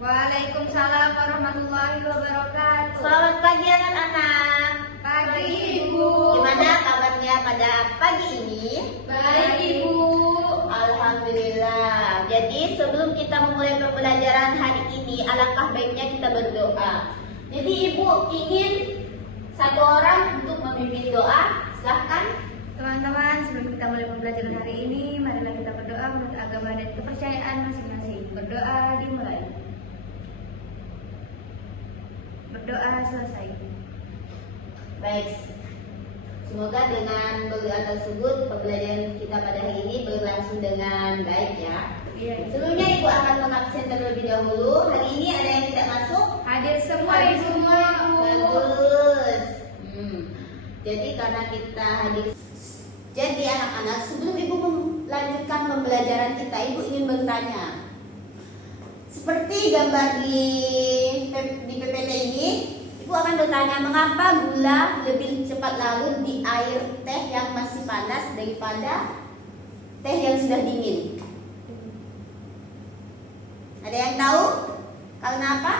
Waalaikumsalam warahmatullahi wabarakatuh. Selamat pagi anak-anak. Pagi Ibu. Gimana kabarnya pada pagi ini? Baik Ibu. Alhamdulillah. Jadi sebelum kita memulai pembelajaran hari ini, alangkah baiknya kita berdoa. Jadi Ibu ingin satu orang untuk memimpin doa. Silahkan. Teman-teman, sebelum kita mulai pembelajaran hari ini, marilah kita berdoa menurut agama dan kepercayaan masing-masing. Berdoa dimulai. Berdoa selesai. Baik. Semoga dengan berdoa tersebut pembelajaran kita pada hari ini berlangsung dengan baik ya. Iya. Sebelumnya Ibu akan mengabsen terlebih dahulu. Hari ini ada yang tidak masuk? Hadir semua Ibu. Bagus. Jadi karena kita hadir. Jadi anak-anak, sebelum Ibu melanjutkan pembelajaran kita, Ibu ingin bertanya. Seperti gambar di PPT ini, Ibu akan bertanya mengapa gula lebih cepat larut di air teh yang masih panas daripada teh yang sudah dingin. Ada yang tahu? Karena apa?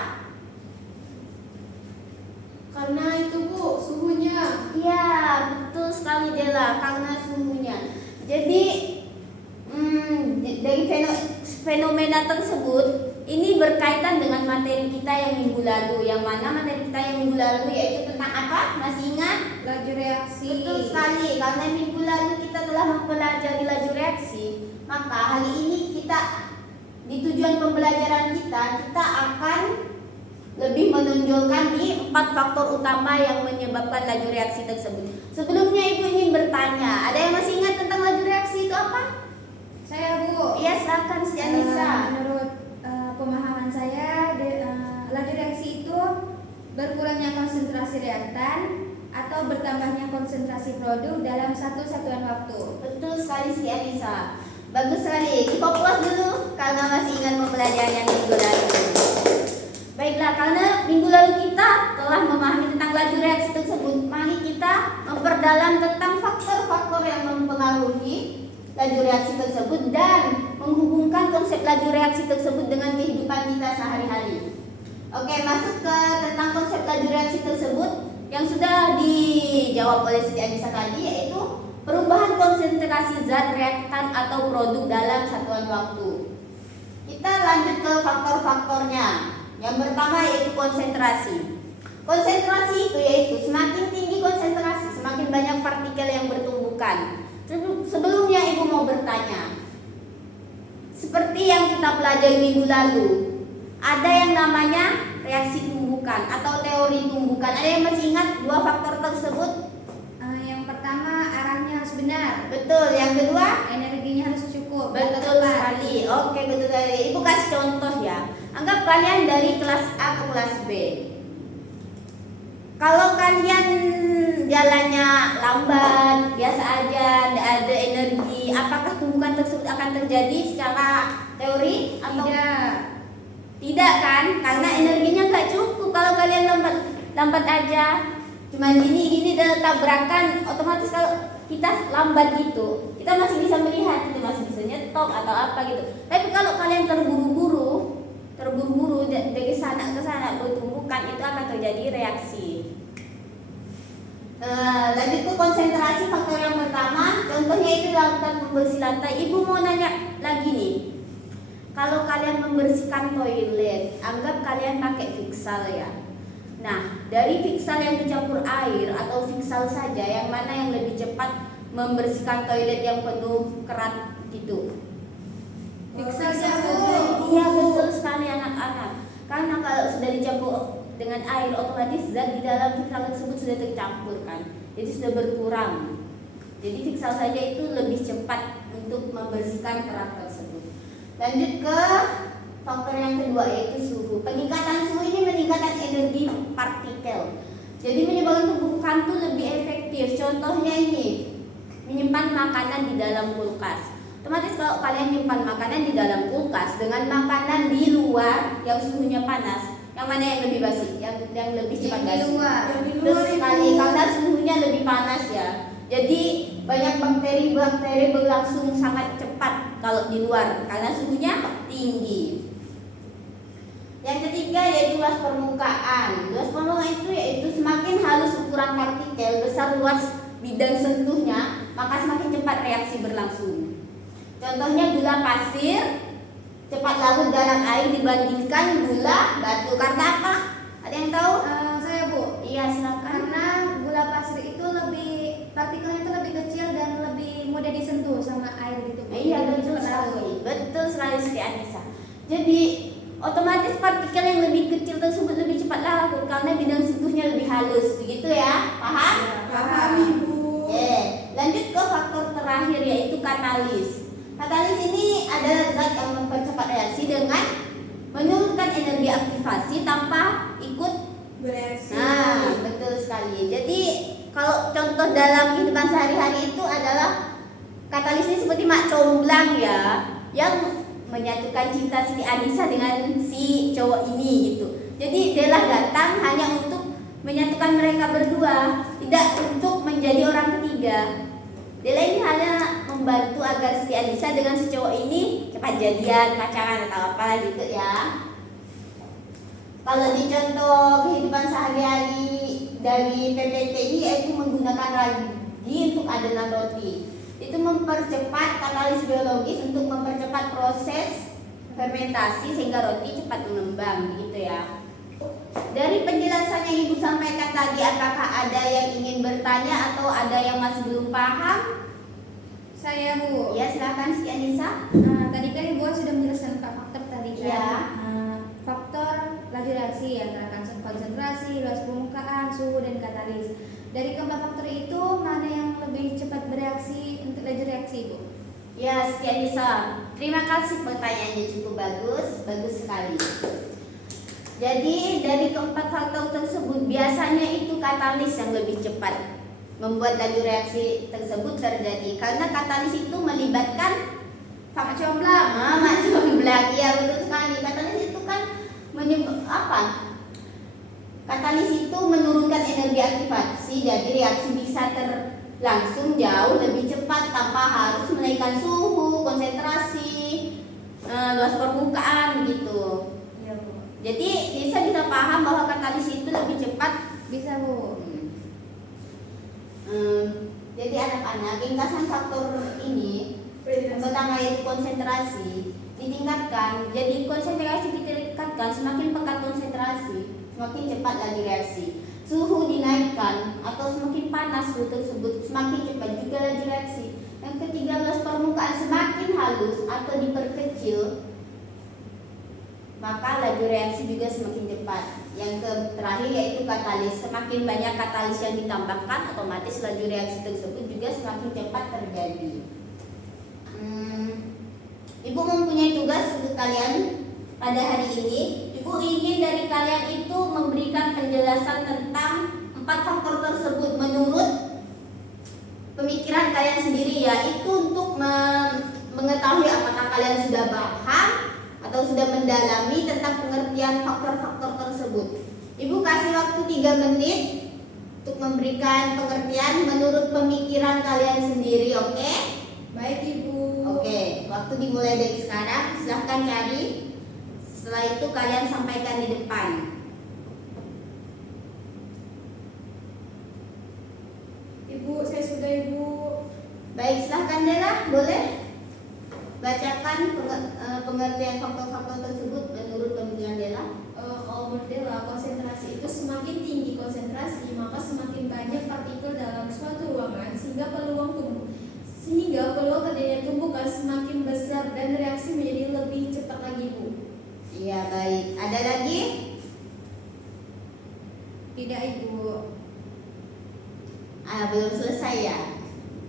Karena itu Bu, suhunya. Iya, betul sekali Dela, karena suhunya. Jadi dari fenomena tersebut ini berkaitan dengan materi kita yang minggu lalu. Yang mana materi kita yang minggu lalu yaitu tentang apa? Masih ingat? Laju reaksi. Betul sekali, karena minggu lalu kita telah mempelajari laju reaksi. Maka hari ini kita di tujuan pembelajaran kita akan lebih menonjolkan di 4 faktor utama yang menyebabkan laju reaksi tersebut. Sebelumnya Ibu ingin bertanya, ada yang masih ingat tentang laju reaksi itu apa? Saya Bu. Iya, silakan Si Anissa. Menurut pemahaman saya, laju reaksi itu berkurangnya konsentrasi reaktan atau bertambahnya konsentrasi produk dalam satu satuan waktu. Betul sekali Si Anissa. Bagus sekali. Fokus dulu karena masih ingat mempelajari yang minggu lalu. Baiklah, karena minggu lalu kita telah memahami tentang laju reaksi tersebut, mari kita memperdalam tentang faktor-faktor yang mempengaruhi laju reaksi tersebut dan menghubungkan konsep laju reaksi tersebut dengan kehidupan kita sehari-hari. Oke, masuk ke tentang konsep laju reaksi tersebut yang sudah dijawab oleh Siti Anissa tadi, yaitu perubahan konsentrasi zat reaktan atau produk dalam satuan waktu. Kita lanjut ke faktor-faktornya. Yang pertama yaitu konsentrasi. Konsentrasi itu yaitu semakin tinggi konsentrasi, semakin banyak partikel yang bertumbukan. Sebelumnya Ibu mau bertanya, seperti yang kita pelajari minggu lalu, ada yang namanya reaksi tumbukan atau teori tumbukan. Ada yang masih ingat dua faktor tersebut? Yang pertama, arahnya harus benar. Betul. Yang kedua, energinya harus cukup. betul sekali. Oke, betul sekali. Ibu kasih contoh ya. Anggap kalian dari kelas A ke kelas B. Kalau kalian jalannya lambat, biasa aja, tidak ada energi, apakah tumbukan tersebut akan terjadi secara teori atau Tidak. tidak kan? Karena energinya nggak cukup. Kalau kalian lambat aja, cuma gini tabrakan, otomatis kalau kita lambat gitu, kita masih bisa melihat, itu masih bisa nyetop atau apa gitu. Tapi kalau kalian terburu-buru dari sana ke sana bertumbukan, itu akan terjadi reaksi. Lanjut ke konsentrasi, faktor yang pertama, contohnya itu lakukan pembersih lantai. Ibu mau nanya lagi nih, kalau kalian membersihkan toilet, anggap kalian pakai Fixal ya. Nah, dari Fixal yang dicampur air atau Fixal saja, yang mana yang lebih cepat membersihkan toilet yang penuh kerat gitu? Fixal Iya, betul sekali anak-anak. Karena kalau sudah dicampur dengan air, otomatis zat di dalam Fixal tersebut sudah tercampur kan, jadi sudah berkurang. Jadi Fixal saja itu lebih cepat untuk membersihkan kerat tersebut. Lanjut ke faktor yang kedua yaitu suhu. Peningkatan suhu ini meningkatkan energi partikel. Jadi menyebabkan tumbukan itu lebih efektif. Contohnya ini, menyimpan makanan di dalam kulkas. Otomatis kalau kalian nyimpan makanan di dalam kulkas dengan makanan di luar yang suhunya panas, yang mana yang lebih basi? Yang lebih cepat Yang di basi? luar. Yang di Betul luar sekali, Ibu. karena suhunya lebih panas ya. Jadi banyak bakteri-bakteri berlangsung sangat cepat kalau di luar karena suhunya tinggi. Yang ketiga yaitu luas permukaan. Luas permukaan itu yaitu semakin halus ukuran partikel, besar luas bidang sentuhnya, maka semakin cepat reaksi berlangsung. Contohnya gula pasir cepat larut dalam air dibandingkan gula batu. Karena apa? Ada yang tahu? Saya Bu, Iya, silakan. karena gula pasir itu partikelnya itu lebih kecil dan lebih mudah disentuh sama air gitu. Bu. Iya, Lebih betul cepat sekali. larut. Betul sekali Siti Anissa. Jadi otomatis partikel yang lebih kecil tersebut lebih cepat larut karena bidang sentuhnya lebih halus, begitu ya? Paham? Paham Ibu. Oke, lanjut ke faktor terakhir yaitu katalis. Katalis ini adalah zat yang mempercepat reaksi dengan menurunkan energi aktivasi tanpa ikut. Bereaksi. Nah, betul sekali. Jadi kalau contoh dalam kehidupan sehari-hari itu adalah katalis ini seperti mak comblang ya, yang menyatukan cinta Siti Anissa dengan si cowok ini gitu. Jadi Della datang hanya untuk menyatukan mereka berdua, tidak untuk menjadi orang ketiga. Della ini hanya membantu agar Siti Anissa dengan si cowok ini cepat jadian, pacaran atau apalah gitu ya. Kalau di contoh kehidupan sehari-hari dari PPT ini yaitu menggunakan ragi untuk adonan roti. Itu mempercepat katalis biologis untuk mempercepat proses fermentasi sehingga roti cepat mengembang gitu ya. Dari penjelasan yang Ibu sampaikan tadi, apakah ada yang ingin bertanya atau ada yang masih belum paham? Saya Bu. Ya, silakan Siti Anissa. Tadi kan Ibu sudah menjelaskan 4 faktor tadi kan. Iya. Faktor laju reaksi antara konsentrasi, luas permukaan, suhu dan katalis. Dari keempat faktor itu mana yang lebih cepat bereaksi untuk laju reaksi Ibu? Ya, Siti Anissa. Terima kasih, pertanyaannya cukup bagus, bagus sekali. Jadi dari keempat faktor tersebut biasanya itu katalis yang lebih cepat membuat laju reaksi tersebut terjadi karena katalis itu melibatkan Mak comblang. mak comblang. Ya, betul sekali. Katalis itu kan katalis itu menurunkan energi aktivasi, jadi reaksi bisa terlangsung jauh lebih cepat tanpa harus menaikkan suhu, konsentrasi, luas permukaan gitu. Iya Bu. Jadi bisa paham bahwa katalis itu lebih cepat. Bisa Bu. Jadi anak-anak, ringkasan faktor ini pertama yaitu konsentrasi ditingkatkan. Jadi konsentrasi ditingkatkan, semakin pekat konsentrasi, semakin cepat laju reaksi. Suhu dinaikkan atau semakin panas suhu tersebut, semakin cepat juga laju reaksi. Yang ketiga, luas permukaan semakin halus atau diperkecil, maka laju reaksi juga semakin cepat. Yang terakhir yaitu katalis, semakin banyak katalis yang ditambahkan, otomatis laju reaksi tersebut juga semakin cepat terjadi. Ibu mempunyai tugas untuk kalian pada hari ini. Ibu ingin dari kalian itu memberikan penjelasan tentang 4 faktor tersebut menurut pemikiran kalian sendiri ya. Itu untuk mengetahui apakah kalian sudah paham atau sudah mendalami tentang pengertian faktor-faktor tersebut. Ibu kasih waktu 3 menit untuk memberikan pengertian menurut pemikiran kalian sendiri, oke? Baik Ibu. Oke, waktu dimulai dari sekarang. Silahkan cari. Setelah itu kalian sampaikan di depan. Ibu, saya sudah Ibu. Baik, silahkan Della, boleh bacakan pengertian faktor-faktor tersebut menurut pemikiran Della. Kalau menurut Della, konsentrasi itu semakin tinggi konsentrasi, maka semakin banyak partikel dalam suatu ruangan sehingga peluang terjadinya tumbukan semakin besar dan reaksi menjadi lebih cepat lagi Bu. Iya, baik. Ada lagi? Tidak Ibu. Belum selesai ya?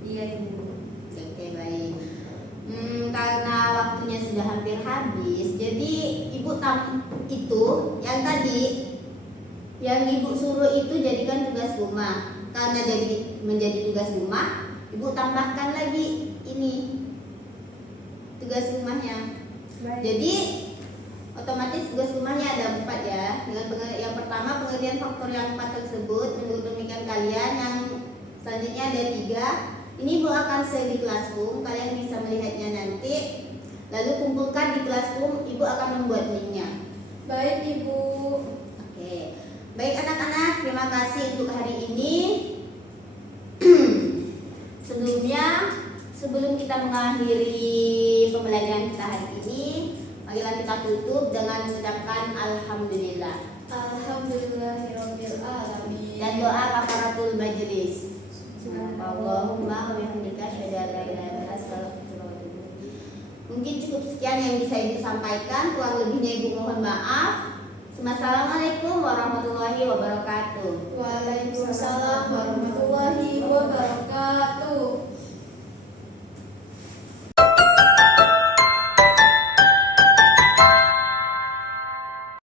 Iya Ibu. Oke, baik. Karena waktunya sudah hampir habis, jadi ibu itu yang tadi yang ibu suruh itu jadikan tugas rumah. Karena menjadi tugas rumah, ibu tambahkan lagi ini tugas rumahnya. Baik. Jadi otomatis tugas rumahnya ada 4 ya. Yang pertama pengertian faktor yang 4 tersebut menurut demikian kalian. Yang selanjutnya ada 3. Ini Ibu akan share di Classroom, kalian bisa melihatnya nanti. Lalu kumpulkan di Classroom, Ibu akan membuat linknya. Baik Ibu. Oke. Baik anak-anak, terima kasih untuk hari ini. Sebelum kita mengakhiri pembelajaran kita hari ini, marilah kita tutup dengan mengucapkan alhamdulillah Alhamdulillahirabbil alamin. dan doa kafaratul majelis. Allahumma wa bihamdika asyhadu an la ilaha illa anta astaghfiruka wa atubu ilaik. Mungkin cukup sekian yang bisa Ibu sampaikan, kurang lebihnya Ibu mohon maaf. Assalamualaikum warahmatullahi wabarakatuh. Waalaikumsalam warahmatullahi wabarakatuh.